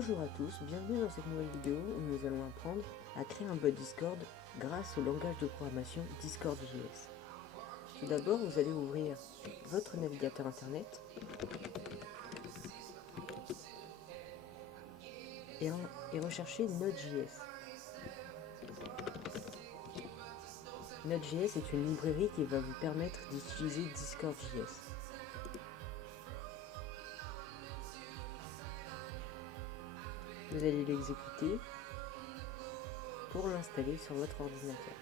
Bonjour à tous, bienvenue dans cette nouvelle vidéo où nous allons apprendre à créer un bot Discord grâce au langage de programmation Discord.js. Tout d'abord, vous allez ouvrir votre navigateur internet et rechercher Node.js. Node.js est une librairie qui va vous permettre d'utiliser Discord.js. Vous allez l'exécuter pour l'installer sur votre ordinateur.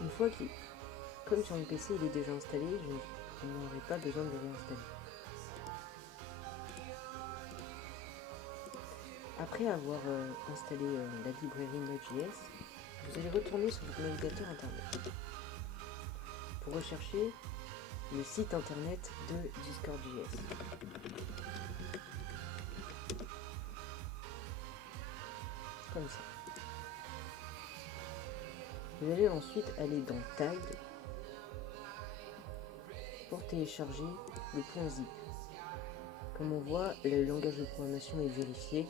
Une fois qu'il, comme sur mon PC il est déjà installé, je n'aurai pas besoin de le réinstaller. Après avoir installé la librairie Node.js, vous allez retourner sur votre navigateur internet pour rechercher le site internet de Discord.js. Comme ça. Vous allez ensuite aller dans Tag pour télécharger le .zip. Comme on voit, le langage de programmation est vérifié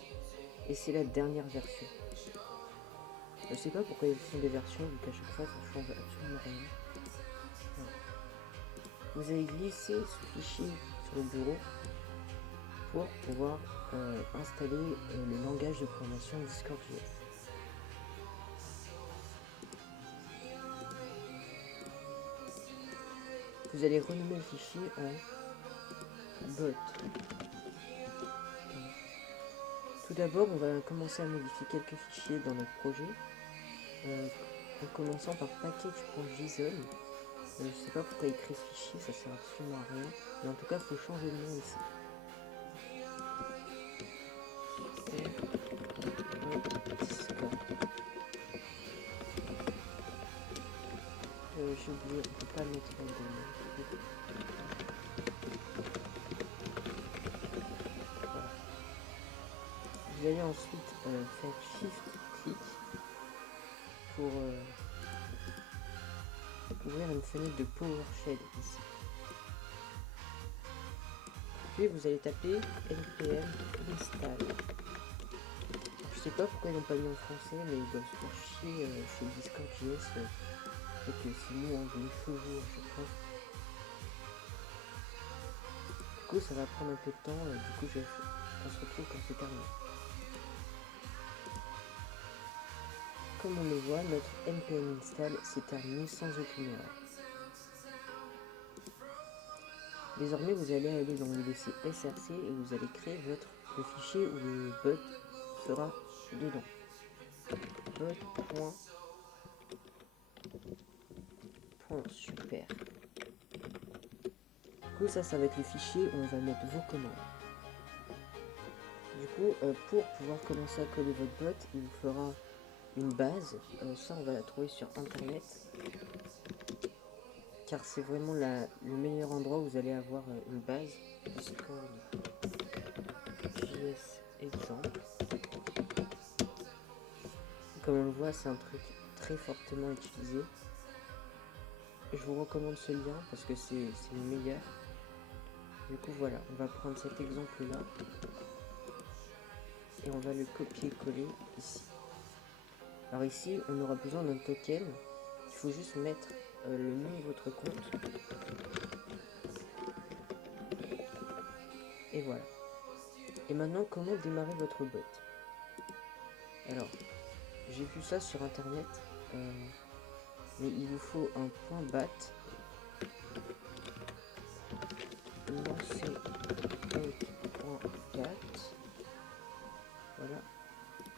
et c'est la dernière version. Je ne sais pas pourquoi ils font des versions vu qu'à chaque fois ça change absolument rien. Voilà. Vous allez glisser ce fichier sur le bureau pour pouvoir installer le langage de programmation Discord.js. Vous allez renommer le fichier en bot. Tout d'abord, on va commencer à modifier quelques fichiers dans notre projet, en commençant par package.json. Je ne sais pas pourquoi il crée ce fichier, ça sert absolument à rien, mais en tout cas, il faut changer le nom ici. J'ai oublié, on ne peut pas mettre de nom. Voilà. Vous allez ensuite faire Shift-clic pour ouvrir une fenêtre de PowerShell ici. Puis vous allez taper npm install. Je sais pas pourquoi ils n'ont pas mis en français, mais ils doivent se faire chier chez Discord.js. Et que c'est nous on les chevaux à chaque fois. Du coup ça va prendre un peu de temps, du coup on se retrouve quand c'est terminé. Comme on le voit, notre npm install s'est terminé sans aucune erreur. Désormais vous allez aller dans le dossier src et vous allez créer le fichier où le bot sera dedans. Bot.super. Du coup ça va être le fichier où on va mettre vos commandes. Du coup pour pouvoir commencer à coder votre bot, il vous fera une base, ça on va la trouver sur internet car c'est vraiment le meilleur endroit où vous allez avoir une base. Discord.js exemple. Comme on le voit, c'est un truc très fortement utilisé. Je vous recommande ce lien parce que c'est le meilleur. Du coup voilà, on va prendre cet exemple là et on va le copier-coller ici. Alors ici, on aura besoin d'un token. Il faut juste mettre le nom de votre compte. Et voilà. Et maintenant, comment démarrer votre bot? Alors, j'ai vu ça sur internet. Mais il vous faut un .bat. Lancer bot.bat. Voilà.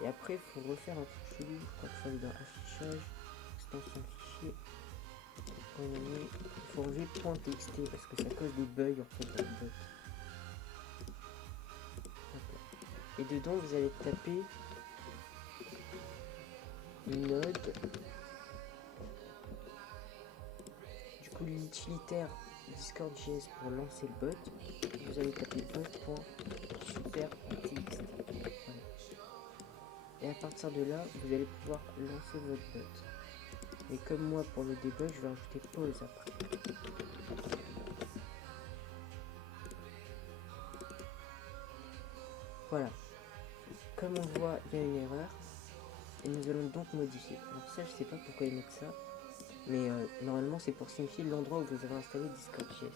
Et après, il faut refaire un truc chelou. Je crois qu'il faut aller dans affichage, extension fichier. Il faut enlever .txt parce que ça cause des bugs en fait dans le bot. Et dedans vous allez taper node. Du coup l'utilitaire Discord.js pour lancer le bot. Vous allez taper bot.super.txt. Voilà. Et à partir de là, vous allez pouvoir lancer votre bot. Et comme moi pour le debug, je vais rajouter pause après. Voilà. Comme on voit, il y a une erreur. Et nous allons donc modifier. Alors ça, je sais pas pourquoi ils mettent ça. Mais normalement, c'est pour signifier l'endroit où vous avez installé Discord.js.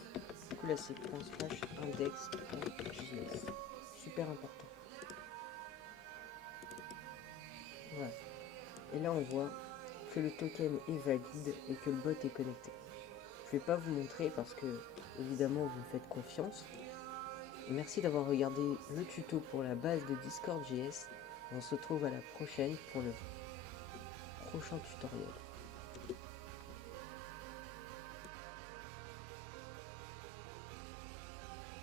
Du coup, là, c'est ./index.js. Super important. Voilà. Et là, on voit que le token est valide et que le bot est connecté. Je vais pas vous montrer parce que, évidemment, vous me faites confiance. Merci d'avoir regardé le tuto pour la base de Discord.js. On se retrouve à la prochaine pour le prochain tutoriel.